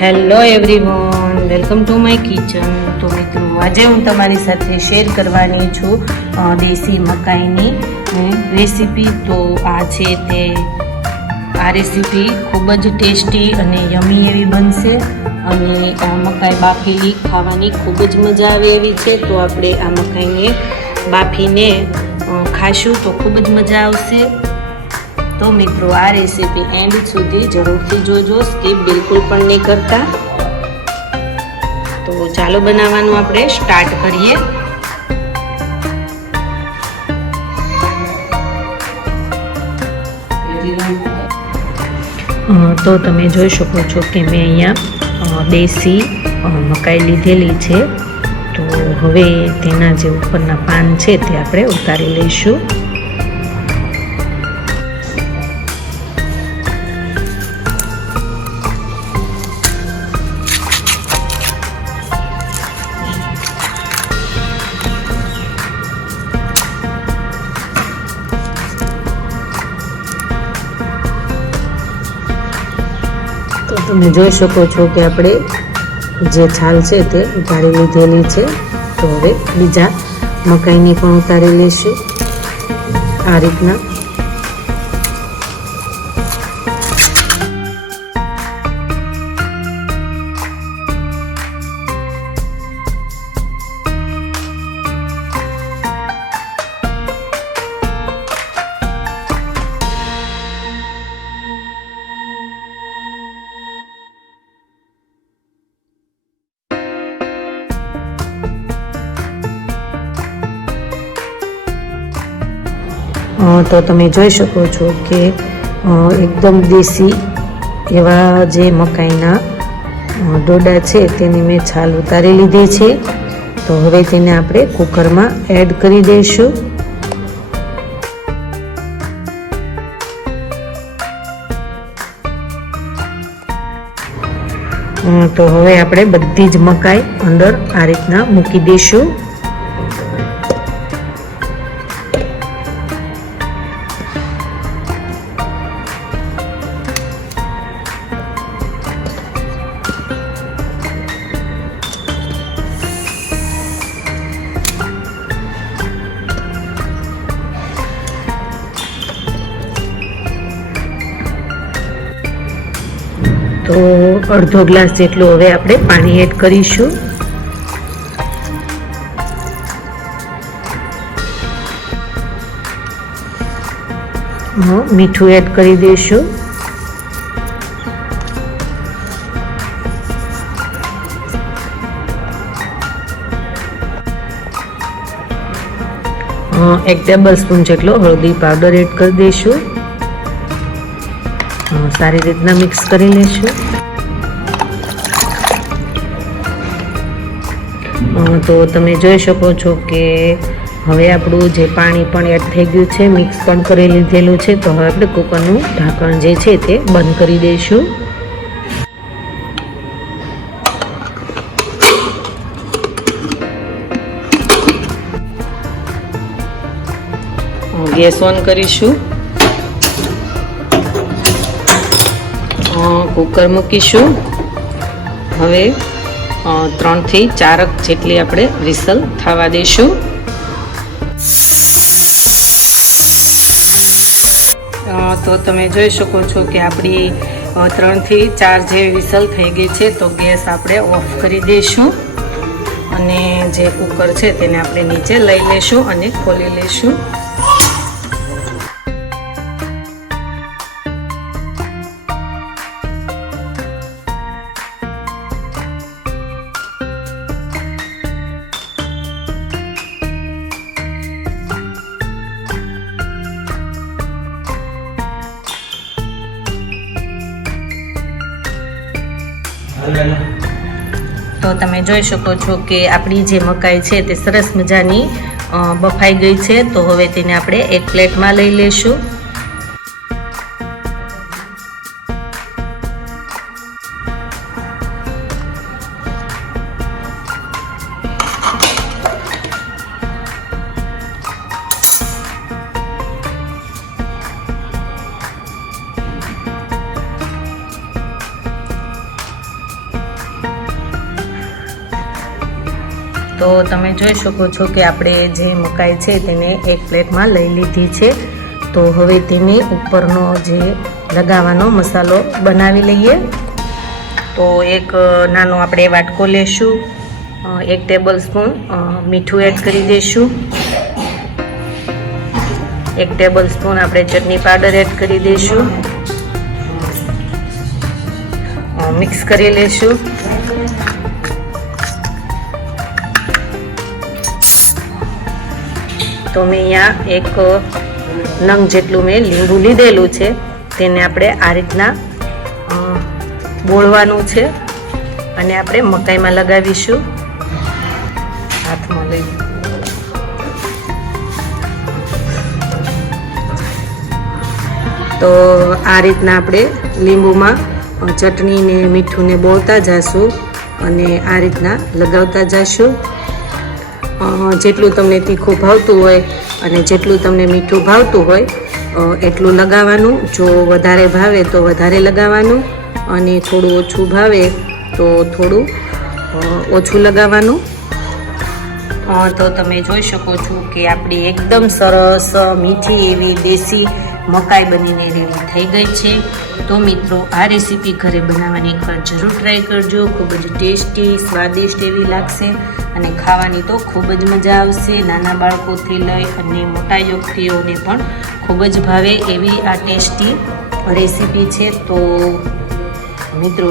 Hello everyone welcome to my kitchen તો મિત્રો, આજે હું તમારી સાથે શેર કરવાની છું દેશી મકાઈની રેસીપી તો આ છે તે, આ રેસીપી ખૂબ જ ટેસ્ટી અને યમી એવી બનશે. અને આ મકાઈ બાફેલી ખાવાની ખૂબ જ મજા આવે એવી છે. તો આપણે આ મકાઈને બાફીને ખાશું તો ખૂબ જ મજા આવશે. તો મિત્રો આ રેસીપી એન્ડ સુધી જરૂરથી જોજો સ્કીપ બિલકુલ પણ નહીં કરતા. તો ચાલો બનાવવાનું આપણે સ્ટાર્ટ કરીએ. તો તમે જોઈ શકો છો કે મેં અહીંયા દેશી મકાઈ લીધેલી છે. તો હવે તેના જે ઉપરના પાન છે તે આપણે ઉતારી લઈશું. તમે જોઈ શકો છો કે આપણે જે છાલ છે તે ઉતારી લીધેલી છે. તો હવે બીજા મકાઈની પણ ઉતારી લઈશું આ રીતના તો તમે જોઈ શકો છો કે એકદમ દેશી એવા જે મકાઈના ડોડા છે તેની મેં છાલ ઉતારી લીધી છે. તો હવે તેને આપણે કુકરમાં એડ કરી દઈશું. તો હવે આપણે બધી જ મકાઈ અંદર આ રીતના મૂકી દઈશું. તો અડધો ગ્લાસ જેટલું હવે આપણે પાણી એડ કરીશું. મીઠું એડ કરી દઈશું. એક ટેબલ સ્પૂન જેટલો હળદી પાવડર એડ કરી દઈશું. સારી રીતના મિક્સ કરી લઈશું અ, તો તમે જોઈ શકો છો કે હવે આપણું જે પાણી પણ એડ થઈ ગયું છે મિક્સ પણ કરી લીધેલું છે તો હવે આપણે કુકરનું ઢાંકણ જે છે તે બંધ કરી દઈશું. ગેસ ઓન કરીશું. કુકર મૂકીશું. હવે ત્રણથી ચારક જેટલી આપણે વિસલ થવા દઈશું. તો તમે જોઈ શકો છો કે આપણી ત્રણથી ચાર જેવી વિસલ થઈ ગઈ છે, તો ગેસ આપણે ઓફ કરી દઈશું. અને જે કુકર છે, તેને આપણે નીચે લઈ લઈશું અને ખોલી લઈશું. તો તમે જોઈ શકો છો કે આપણી જે મકાઈ છે તે સરસ મજાની બફાઈ ગઈ છે. તો હવે તેને આપણે એક પ્લેટમાં લઈ લેશું તો તમે જોઈ શકો છો કે આપણે જે મકાઈ છે તેને એક પ્લેટમાં લઈ લીધી છે. તો હવે તેની ઉપરનો જે લગાવવાનો મસાલો બનાવી લઈએ. તો એક નાનો આપણે વાટકો લેશું. એક ટેબલ સ્પૂન મીઠું એડ કરી દઈશું એક ટેબલ સ્પૂન આપણે ચટણી પાવડર એડ કરી દઈશું મિક્સ કરી લઈશું તો મેં અહીંયા એક નંગ જેટલું મેં લીંબુ લીધેલું છે. તેને આપણે આ રીતના બોળવાનું છે. અને આપણે મકાઈમાં લગાવીશું. હાથમાં લઈ. તો આ રીતના આપણે લીંબુમાં ચટણીને મીઠુંને બોળતા જઈશું અને આ રીતના લગાવતા જઈશું અ, જેટલું તમને તીખું ભાવતું હોય અને જેટલું તમને મીઠું ભાવતું હોય એટલું લગાવવાનું. જો વધારે ભાવે તો વધારે લગાવવાનું અને થોડું ઓછું ભાવે તો થોડું ઓછું લગાવવાનું. તો તમે જોઈ શકો છો કે આપણી એકદમ સરસ મીઠી એવી દેશી મકાઈ બનીને રેડી થઈ ગઈ છે. તો મિત્રો, આ રેસીપી ઘરે બનાવવાની એકવાર જરૂર ટ્રાય કરજો. ખૂબ જ ટેસ્ટી, સ્વાદિષ્ટ એવી લાગશે. અને ખાવાની તો ખૂબ જ મજા આવશે. નાના બાળકોથી લઈ અને મોટા વ્યક્તિઓને પણ ખૂબ જ ભાવે એવી આ ટેસ્ટી રેસીપી છે. તો મિત્રો,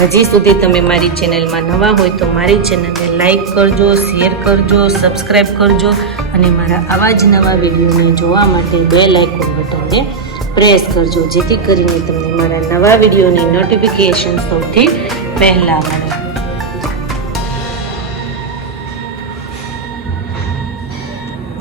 હજી સુધી તમે મારી ચેનલમાં નવા હોય તો મારી ચેનલને લાઈક કરજો, શેર કરજો સબસ્ક્રાઈબ કરજો અને મારા આવા જ નવા વિડીયોને જોવા માટે બે લાઇકોન બટનને પ્રેસ કરજો. જેથી કરીને તમને મારા નવા વિડીયોની નોટિફિકેશન સૌથી પહેલાં મળે.